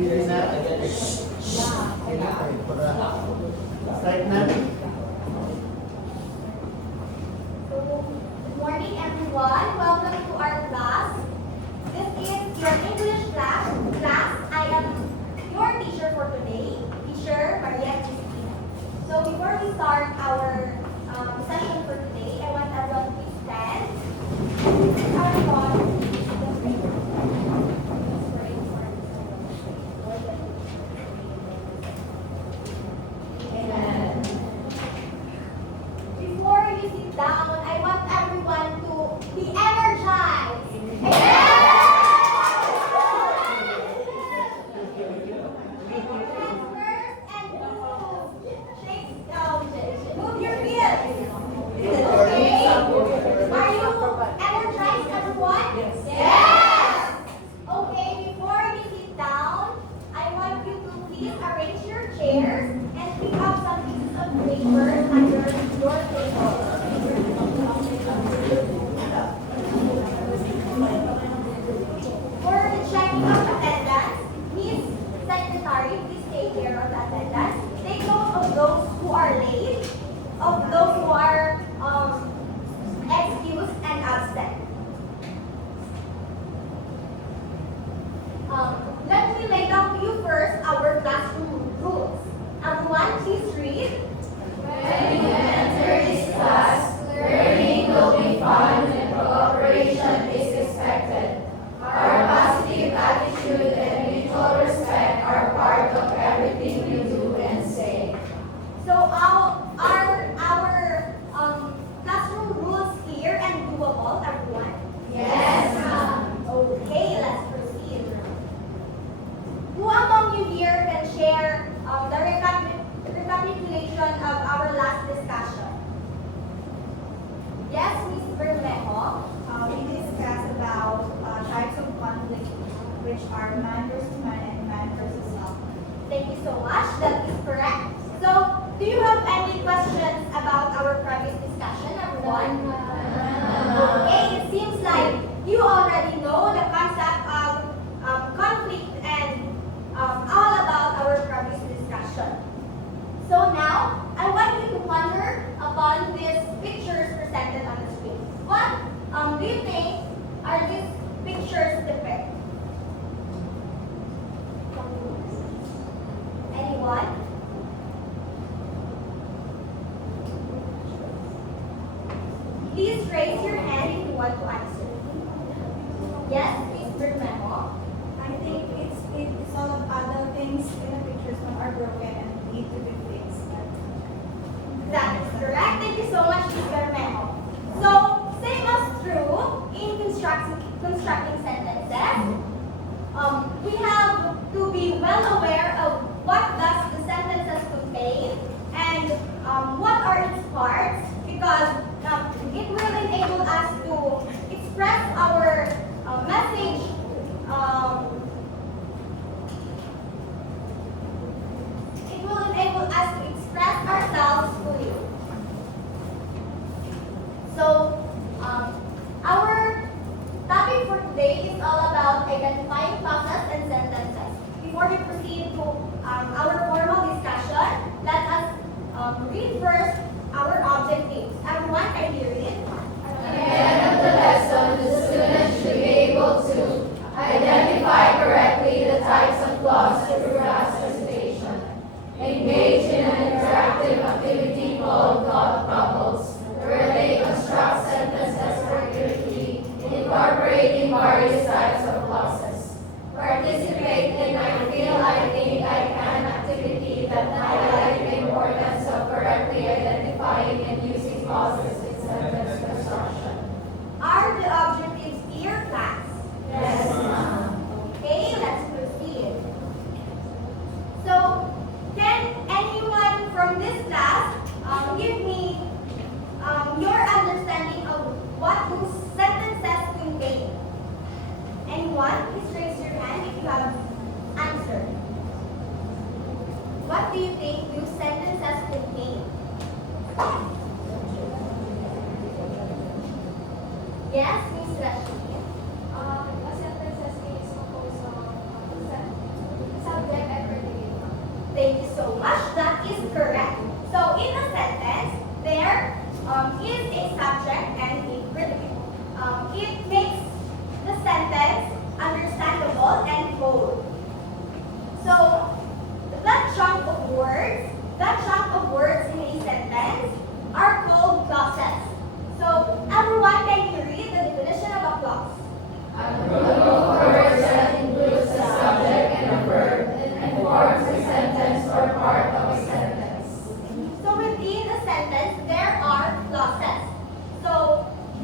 Pwede na. Start na. Good morning, everyone. Welcome to our class. This is your English class. I am your teacher for today, Teacher Maria Cristina. So before we start our session for today, I want everyone to stand. Before you sit down, I want everyone to be energized. Move your heels. Okay? Are you energized, everyone? Yes. Okay, before you sit down, I want you to please arrange your chairs and pick up some pieces of paper under your table. For the checking of attendance, Miss Secretary, please take care of the attendance. Take note of those who are late, of those who are excused and absent. Let me lay down to you first our classroom rules. Everyone, please read. When you enter this class, learning will be fun and cooperation is expected. Our positive attitude and mutual respect are part of everything you do and say. So our classroom rules clear and doable, everyone? Yes, ma'am. Okay, let's proceed. Who among you here can share the recapitulation of our last discussion? Yes, Ms. Bermejo. We discussed about types of conflict, which are man versus man and man versus self. Thank you so much. That is correct. So, do you have any questions about our previous discussion, everyone? Okay, it seems like you already know the concept of conflict and all about our previous discussion. So now, I want you to ponder upon these pictures presented on the screen. What do you think are these pictures depict? Anyone? Please raise your hand if you want to answer. Yes, Ms. Bermejo. I think it's all of other things in the pictures that are broken and need to be fixed. That is correct. Thank you so much, Ms. Bermejo. So, same as true in constructing sentences. We have to be well aware of what does the sentences contain and what are its parts, because it will enable us to express our message. It will enable us to express ourselves fully. So, our topic for today is all about identifying clauses and sentences. Before we proceed to our formal discussion, let us read first our objectives. Everyone, can you read? At the end of the lesson, the student should be able to identify correctly the types of clause through class recitation, engage in an interactive activity called thought bubbles, where they construct sentences accurately, incorporating various types of clauses. Participate in I Feel, I Think, I Can activity that highlight the importance of correctly identifying and using clauses in sentence construction. Are the objectives clear, class? Yes, ma'am. Okay, let's proceed. So, can anyone from this class give me your understanding of what those sentences contain? Anyone? Please raise your hand if you have answered. What do you think those sentences contain? Yes, Ms. Rashid. A sentence is composed of Thank you so much. That is correct. So in a sentence, there is a subject and a predicate. It makes the sentence understandable and whole. So that chunk of words in a sentence are called clauses. So everyone, can you read the definition of a clause? A group of words that includes a subject and a verb and forms a sentence or part of a sentence. So within a sentence, there are clauses. So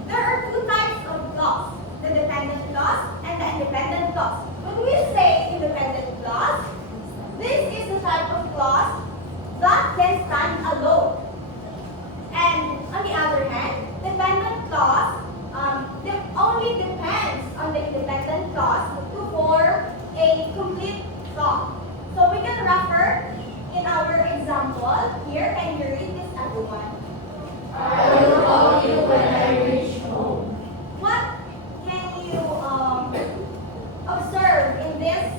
there are two types of clause, the dependent clause and the independent clause. When we say independent clause, this is the type of clause that can stand alone. And on the other hand, dependent clause only depends on the independent clause to form a complete thought. So we can refer in our example here. Can you read this, everyone? I will call you when I reach home. What can you observe in this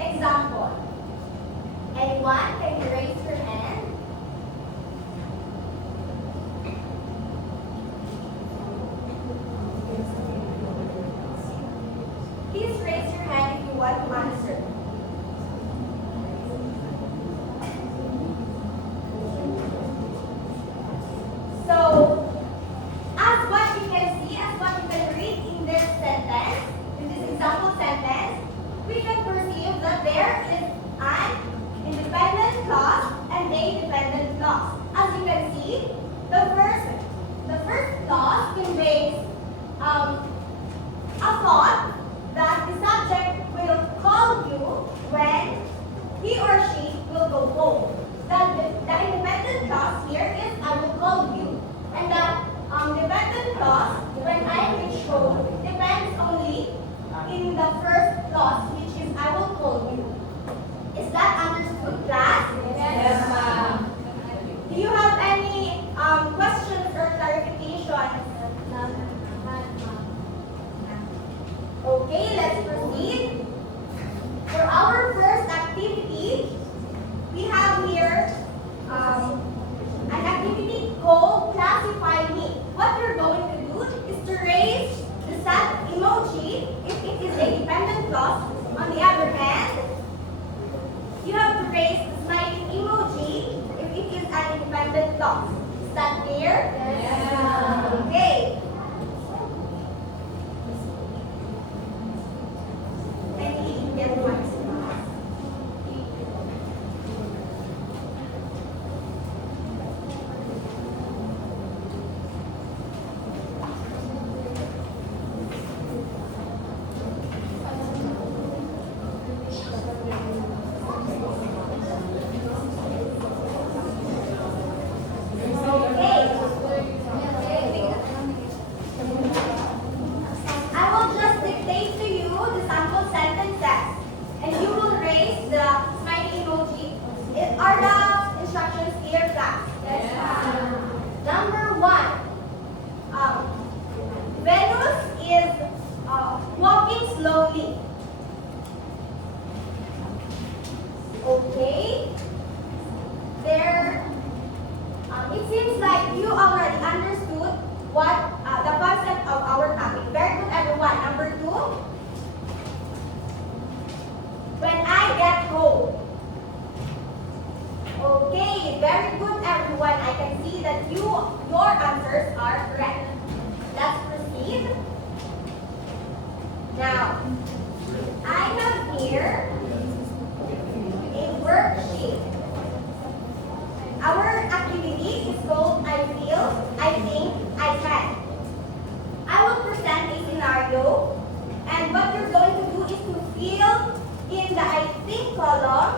example? Anyone? Can you raise your hand? Please raise your hand if you want to answer. So, as what you can see, as what you can read in this sentence, in this example sentence, we can perceive that there is an independent clause and a dependent clause. As you can see, the first clause conveys a thought that the subject will call you when he or she will go home. The independent clause here is I will call you. And the dependent clause, when I reach home, depends only in the first clause, which is I will call you. Is that understood, class? Yes, ma'am. Do you have any questions or clarifications? Okay, let's proceed. For our first activity, we have here an activity called Classify Me. What you're going to do is to raise the sad emoji if it is a dependent clause. On the other hand, you have to raise the smiling emoji if it is an independent clause. Is that clear? Yes. Okay. Can we get one? I will just dictate to you the sample sentences, and you will raise the smiley emoji. Are the instructions clear, class? Yes, ma'am. Number 1. Venus is walking slowly. Okay. There. It seems like you already understood what the concept of our topic. Very good, everyone. Number 2. When I get home. Okay, very good, everyone. I can see that your answers are correct. Let's proceed. Now, I have here a worksheet. Our activity is called I Feel, I Think, I Can. I will present a scenario, and what you're going to do is to fill in the I Think column,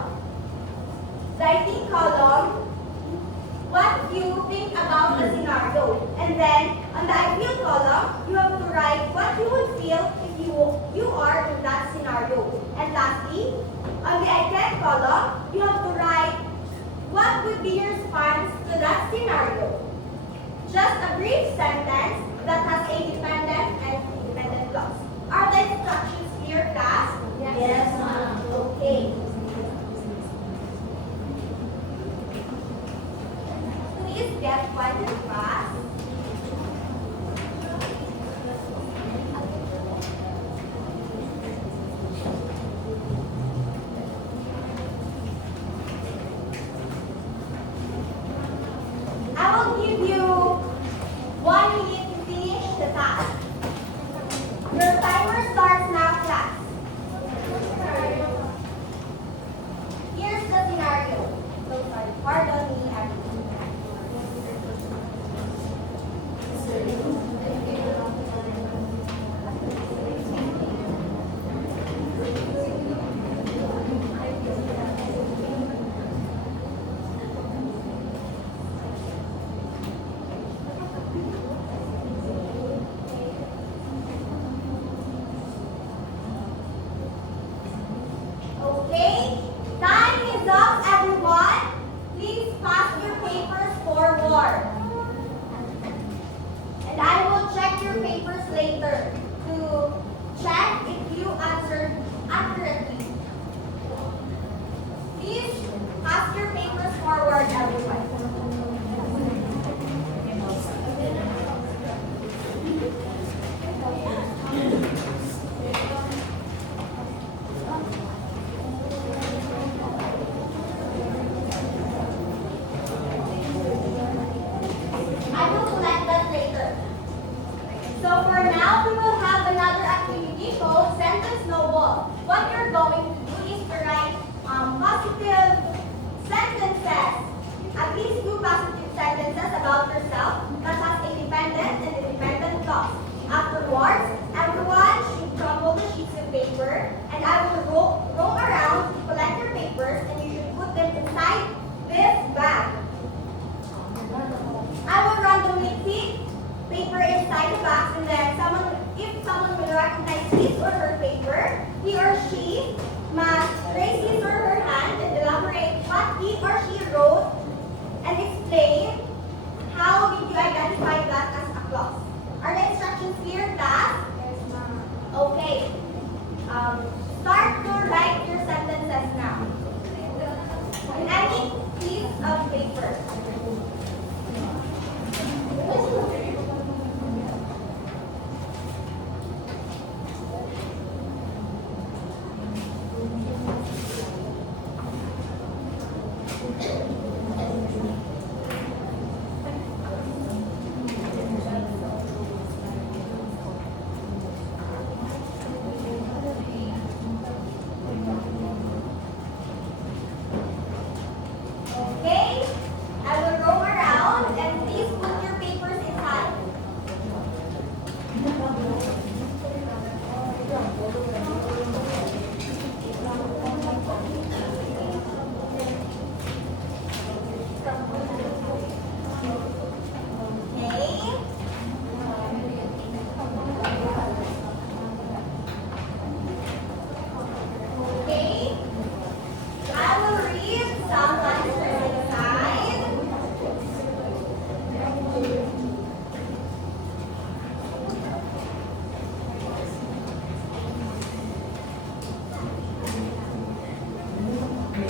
what you think about the scenario. And then, on the I Feel column, you have to write what you would feel if you are in that scenario. And lastly, on the I Can column, you have to write what would be your response to that scenario. Just a brief sentence that has a dependent and independent clause. Are the instructions clear, class? Yes, ma'am. Okay.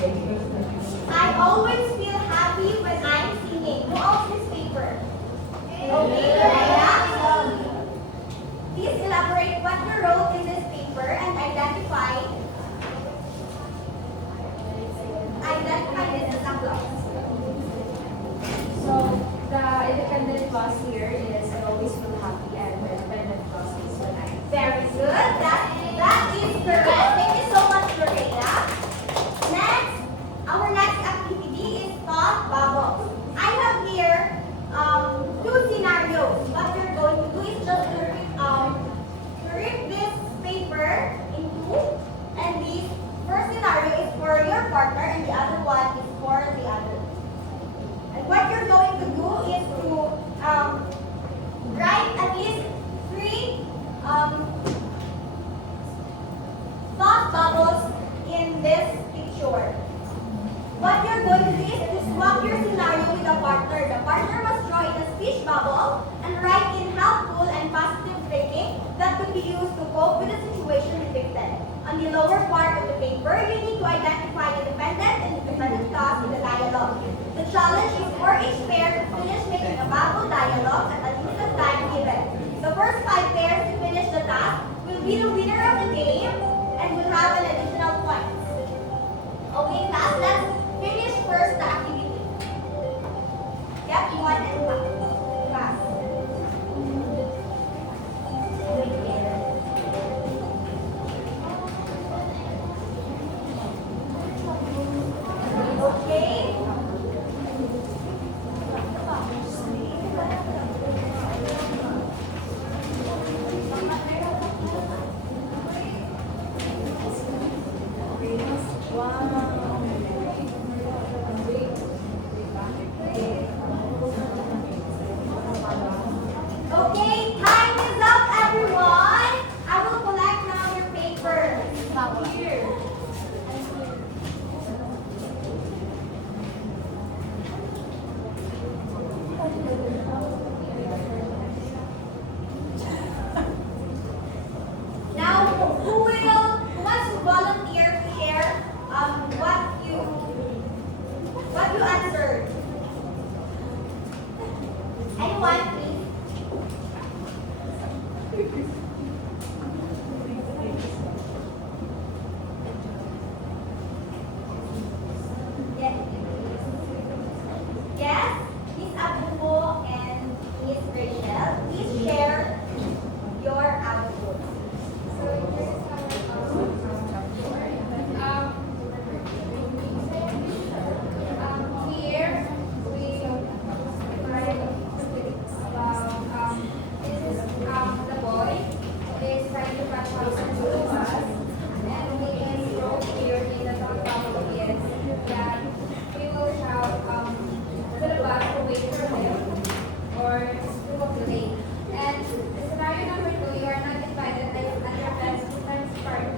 I always feel happy when I'm singing. Who owns this paper? Okay, Leia. Please elaborate what you wrote in this paper and identify this as a clause. So, the independent clause here is I always feel happy, and the dependent clause is when I. Very good. That is correct. Thank you so much, Lorena. Next, our next activity is thought bubbles. I have here two scenarios. What you're going to do is just to rip this paper in two, and the first scenario is for your partner, and the other one is for the other. And what you're going to do is to write at least three thought bubbles in this picture. What you're going to do is to swap your scenario with a partner. The partner must draw in a speech bubble and write in helpful and positive thinking that could be used to cope with the situation depicted. On the lower part of the paper, you need to identify independent and independent thoughts in the dialogue. The challenge is for each pair to finish making a bubble dialogue at a limited time given. The first 5 pairs to finish the task will be the winner of the game and will have an additional points. Okay, class, let's finish first the activity. Get one and one. Class. Okay. Okay, time is up, everyone. I will collect now your papers. Here. Now, who wants to volunteer to share what you answered? Anyone, please? Yes. Yes, Miss Abubo and Miss Rachel, please share your output. Here we write about this is the boy is trying to catch up to the bus, and we is wrote here in the top bubble is that we will shout to the bus to wait for him or to go to late. And the scenario number 2, you are not invited at your best friend's party.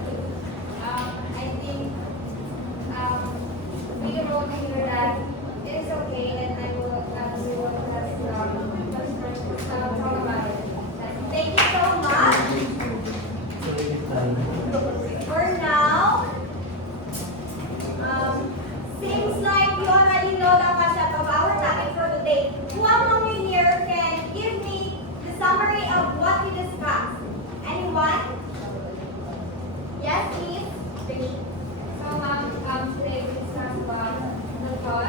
I think we wrote here that it is okay, and we will just talk about it. Thank you so much. For now, seems like you already know the concept of our topic for today. Who among you here can give me the summary of what we discussed? Anyone? Yes, please. So, today we discussed about the thought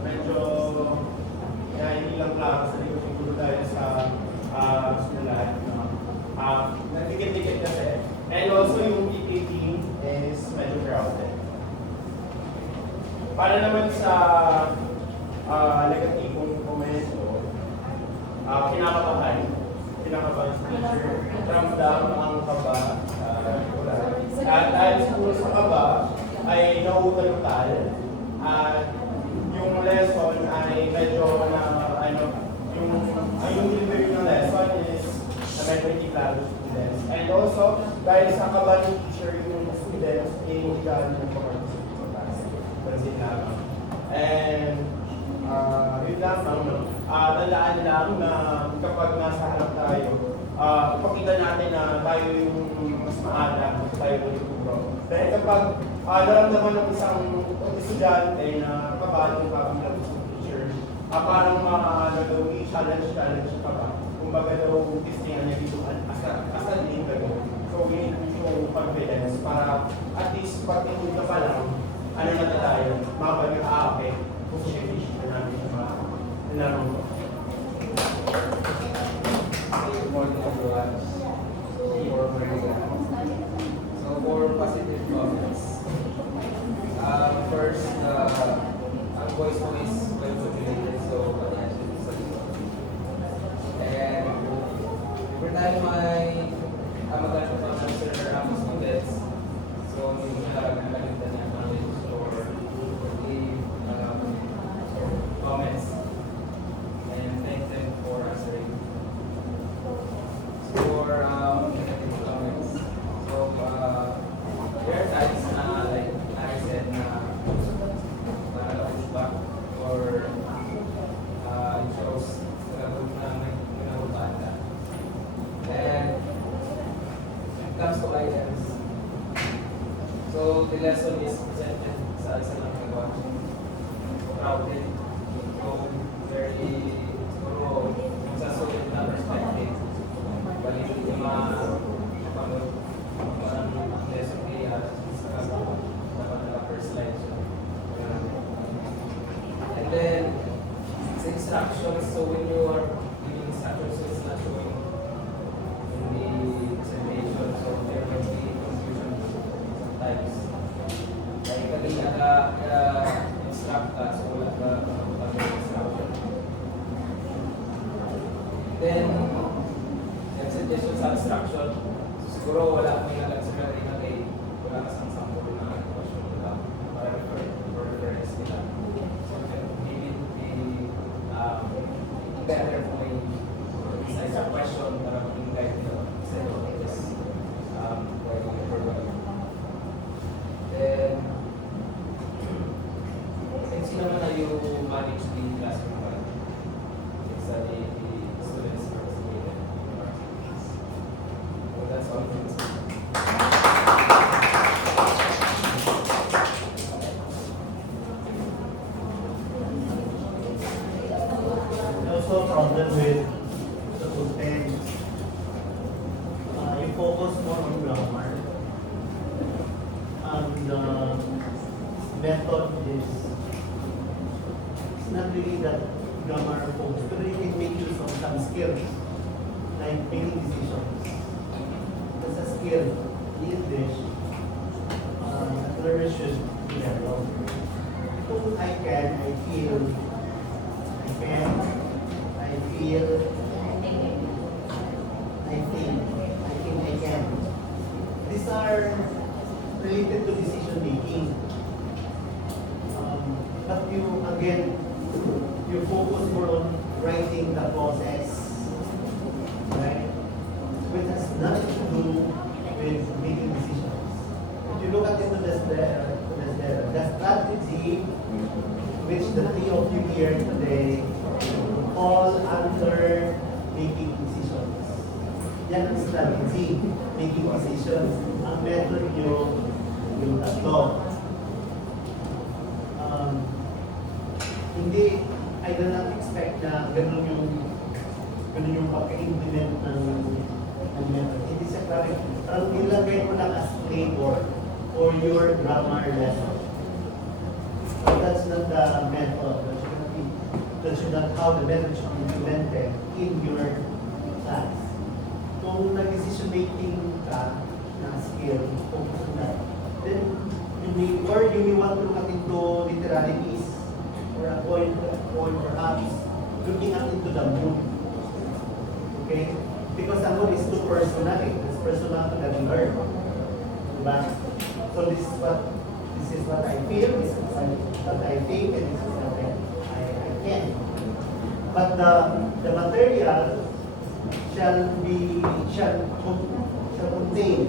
medyo hindi lang klaro sa likod siguro dahil sa sulat. Nagdikit-dikit kasi. And also yung PPT is medyo crowded. Para naman sa negatibong komento, kinakabahan sa teacher, ramdam ang kaba, at dahil siguro sa kaba ay nauutal-utal, at yung lesson ay medyo na, yung delivery ng lesson is na medyo hindi klaro sa students. And also, dahil sa kaba ng teacher, yung students ay hindi gano'n yung participate sa class. Pansin lamang. And yun lamang, tandaan lang na kapag nasa harap tayo, ipakita natin na tayo yung mas maaga, tayo yung pro. Dahil kapag naramdaman ng isang estudyante na kabahan ng pagkakamit ng teacher, parang challenge ka ba? Kumbaga daw, testingan niya dito as a name ka go. So, we need yung confidence para at least pag tingin ka pa lang, ano na tayo, mapag okay, position na namin yung mga nilamang ko. Good morning everyone. So for positive comments, first, ang voice ko is well modulated, so attention is and every time magkakaroon pa ng sir ang students, so hindi nila gagamitan ng knowledge or give comments, and thank them for answering. For negative comments, so there are times na like I said na back or it shows na and when it comes to items, so the lesson is presented sa isa lang nagawa, crowded, so very siguro sa solid na perspective. Balik yung mga parang lesson kaya dapat naka-first slide siya. And then, sa instructions, so when you are giving instructions, so it's not showing in the presentation, so there will be confusion sometimes. Like, kanina instruct ka, so wala ka instruction. Then, suggestion sa instruction, so siguro wala kang nag-auxiliary na kay wala ka sang sample na question nila para reference nila. So maybe it would be better kung may decide sa question para maging guide nila instead of just writing it verbally. Then, since yun naman na you manage the classroom, it's the students participated. Well, that's all from me. Also problem with the content. You focus more on grammar. And the method is it's not really that grammar focused, but you can make use of some skills like making decisions. That's a skill in English learners should develop. So I can, I feel, I can, I feel, I think, I can. These are related to decision making. But you, again, you focus more on writing the process, right? Which has nothing to do with making decisions. If you look at it to the strategy which the three of you here today fall under making decisions. Yan ang strategy, making decisions. Ang method nyo, yung tatlo. Hindi, I do not expect na ganun yung pagka-implement ng method. Hindi siya parang ilagay mo lang as flavor for your grammar lesson. So that's not the method. should not how the method should be implemented in your class. Kung nag-decision making ka na skill, focus on that, then you may want to look at into literalities or avoid perhaps looking at into the mood. Okay? Because ang mood is too personal eh. It's personal to the learner. Diba? So this is what I feel, this is what I think, and this is what I can. But the material shall contain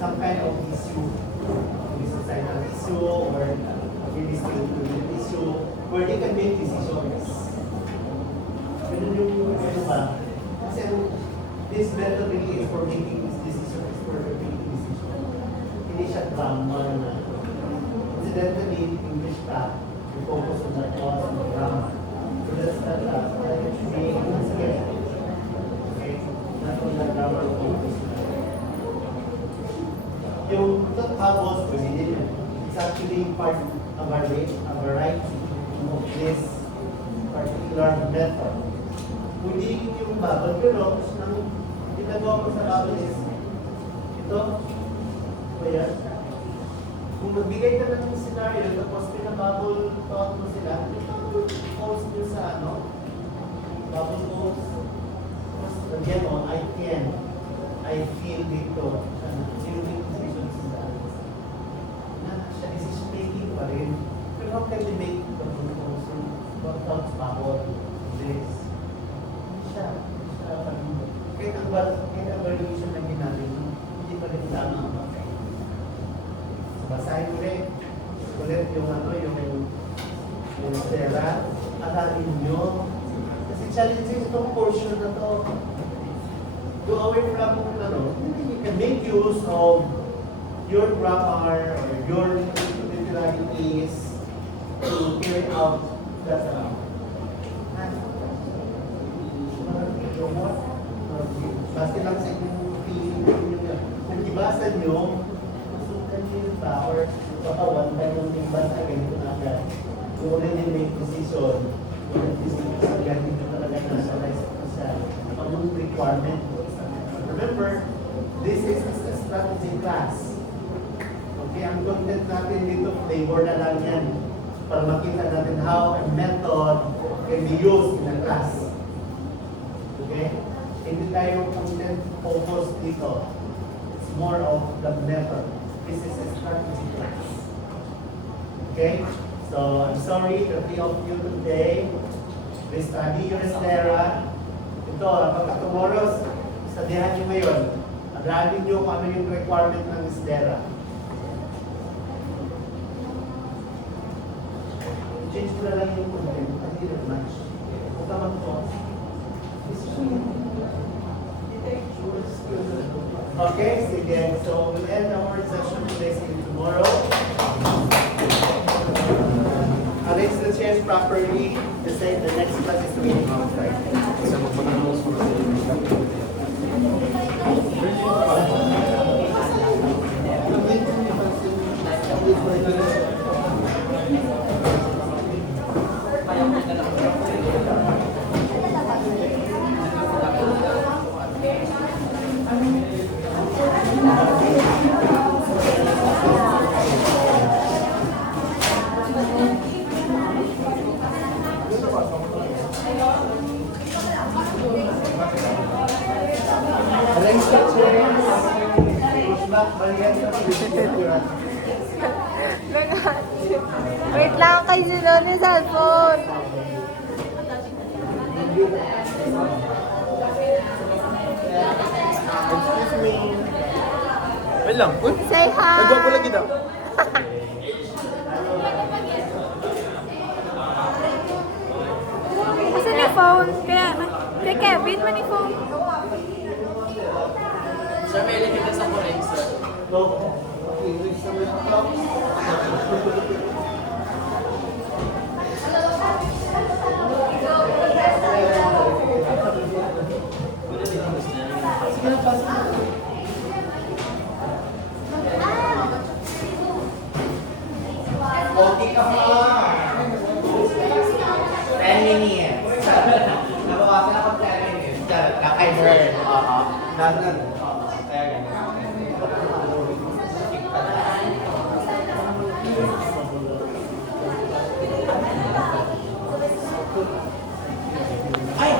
some kind of issue, maybe societal issue or maybe student issue, where they can make decisions. Ganun yung ano ba? Kasi this method really is for making this decision, is for making decision. Hindi siya grammar na. Incidentally, English ka, you focus on the clause and the grammar. So that's being skill. Okay? Not on the grammar focus. Yung tables, it's actually part of a variety of this particular method. Hindi yung bubble, pero ang ginagawa ko sa bubble is ito. Kaya, kung magbigay ka ng scenario, tapos pinabubble thought mo sila, bubble post nyo sa bubble post. Tapos, again, I feel dito. Zero decisions in that. Siya decision making pa rin. Pero how can they make the proposal? What thoughts bubble? This. Kahit ang variation na ginamit, hindi pa rin tama ang bagay. Basahin ulit yung Stella, aralin nyo. Kasi challenging itong portion na to. Go away from, you can make use of your grammar or your literalities to carry out that basta lang sa inyong feeling nyo. Kung ibasa nyo, masukan nyo yung power, pakawan ka yung ibasa ganito na agad. You already make decision. Ganito talaga na-analyze ko sa ang requirement. Remember, this is a strategy class. Okay, ang content natin dito, flavor na lang yan. Para makita natin how a method can be used in a class. Okay? Hindi tayo content focused dito. It's more of the method. This is a strategy class. Okay? So, I'm sorry, the three of you today, we study your Stera. Ito, pagka tomorrow, studihan nyo ngayon. Adralin nyo kung ano yung requirement ng Stera. Change ko na lang yung content. Hindi na match. Kung tamang to, okay, sige. So we'll end our session today. See you tomorrow. Arrange the chairs properly. The next class is the meeting outside. Arrange the chairs. Push back, balikan sa pag-isip. Wait lang kay Sinon yung cellphone. Excuse me. Wait lang. Uy, Say hi. nagwapo lagi daw. Kasi ni phone. Kaya Kevin man ni phone. Siya may kita sa forex, sir. No. Okay, wait sa mga talks. Sige na, pass na. Okay ka pa. 10 minutes. Nabawasan ako 10 minutes. I learned.